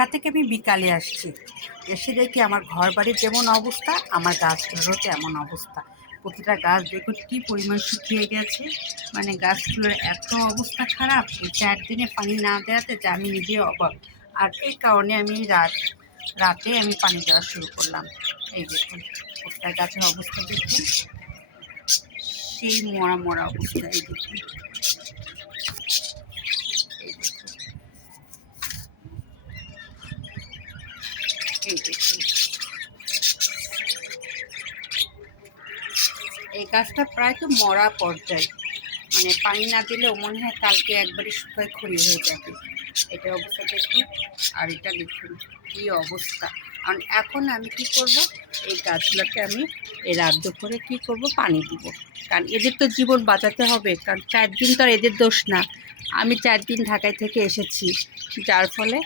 ঢাকা থেকে আমি বিকালে আসছি, এসে দেখি আমার ঘর বাড়ির যেমন অবস্থা আমার গাছগুলোরও তেমন অবস্থা। প্রতিটা গাছ দেখুন কী পরিমাণ শুকিয়ে গেছে, মানে গাছগুলোর এত অবস্থা খারাপ। এই 4 দিনে পানি না দেওয়াতে যে আমি নিজে অবাক। আর এই কারণে আমি রাতে আমি পানি দেওয়া শুরু করলাম। এই দেখুন প্রতিটা গাছের অবস্থা দেখুন, সেই মরা মরা অবস্থা। এই দেখুন, এই দেখুন, এই দেখুন, এই গাছটা প্রায় তো মরা পর্যায়ে, মানে পানি না দিলেও মনে হয় কালকে একবারে শুকায় খড়ি হয়ে যাবে। এটা অবস্থা দেখুন, আর এটা দেখুন কী অবস্থা। কারণ এখন আমি কি করব, এই গাছগুলোকে আমি এই রাত দুপুরে কী করব, পানি দিব। কারণ এদের তো জীবন বাঁচাতে হবে, কারণ 4 দিন তো আর এদের দোষ না। আমি 4 দিন ঢাকায় থেকে এসেছি, যার ফলে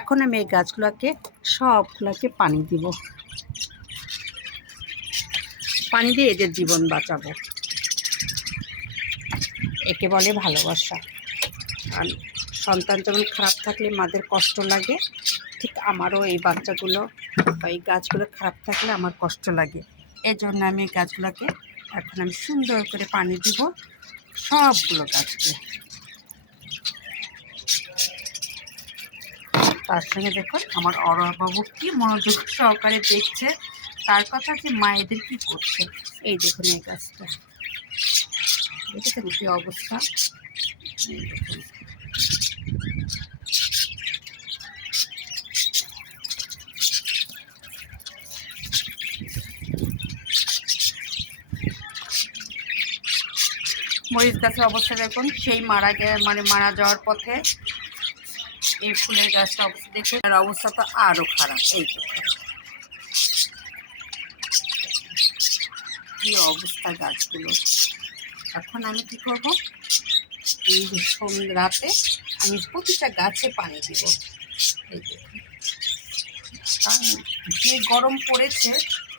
এখন আমি এই গাছগুলোকে সবগুলোকে পানি দিব। পানি দিয়ে এদের জীবন বাঁচাবো, একে বলে ভালোবাসা। আর সন্তান যেমন খারাপ থাকলে মাদের কষ্ট লাগে, ঠিক আমারও এই বাচ্চাগুলো বা এই গাছগুলো খারাপ থাকলে আমার কষ্ট লাগে। এজন্য আমি এই গাছগুলোকে এখন আমি সুন্দর করে পানি দিব, সবগুলো গাছকে। তার সঙ্গে দেখুন আমার অরবাবু কি মনোযোগ সহকারে দেখছে, তার কথা যে মায়েদের কি করছে। এই দেখুন এই গাছটা দেখেছেন কি অবস্থা। এই দেখুন, মরিচ গাছের অবস্থা দেখুন, সেই মারা যাওয়ার পথে। এই ফুলের গাছটা অবস্থা দেখুন, আর অবস্থা তো আরও খারাপ। এই দেখুন কী অবস্থা গাছগুলো। এখন আমি কি করব, এই রাতে আমি প্রতিটা গাছে পানি দিব। এই দেখুন, কারণ যে গরম পড়েছে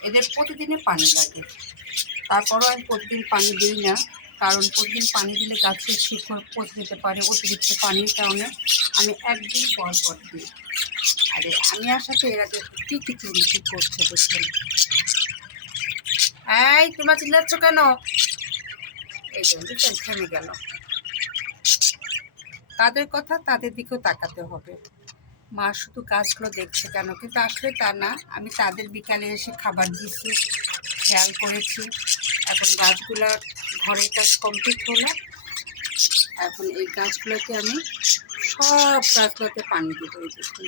এদের প্রতিদিনে পানি লাগে, তারপরও আমি প্রতিদিন পানি দিই না। কারণ প্রতিদিন পানি দিলে গাছের শিকড় পচে যেতে পারে অতিরিক্ত পানির কারণে। আমি একদিন পর পর দিই। আরে আমি আসাতে এরা কী কিচিরমিচির করছে দেখুন। এই তোমরা চিল্লাচ্ছ কেন? এই জন্য থেমে গেল। তাদের কথা তাদের দিকেও তাকাতে হবে। মা শুধু গাছগুলো দেখছে কেন, কিন্তু আসলে তা না। আমি তাদের বিকালে এসে খাবার দিচ্ছি, খেয়াল করেছি। এখন গাছগুলোর ঘরের কাজ কমপ্লিট হলো, এখন এই গাছগুলোকে আমি সব গাছগুলোতে পানি দেবো। এই দেখুন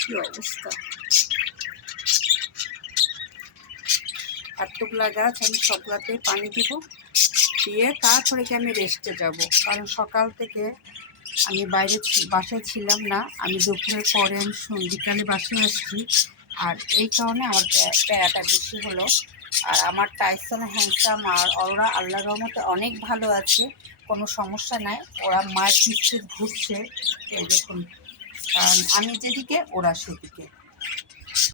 কী অবস্থা, এতগুলা গাছ আমি সবগুলাতে পানি দিব, দিয়ে তারপরে কি আমি রেস্টে যাব। কারণ সকাল থেকে আমি বাসায় ছিলাম না, আমি দুপুরের পরে আমি বিকালে বাসায় আসছি। আর এই কারণে আমার প্যারাটা বেশি হলো। আর আমার টাইসন হ্যান্ডসাম আর ওরা আল্লাহর রহমতে অনেক ভালো আছে, কোনো সমস্যা নাই। ওরা মায়ের পিছনে ঘুরছে, এই দেখুন, কারণ আমি যেদিকে ওরা সেদিকে।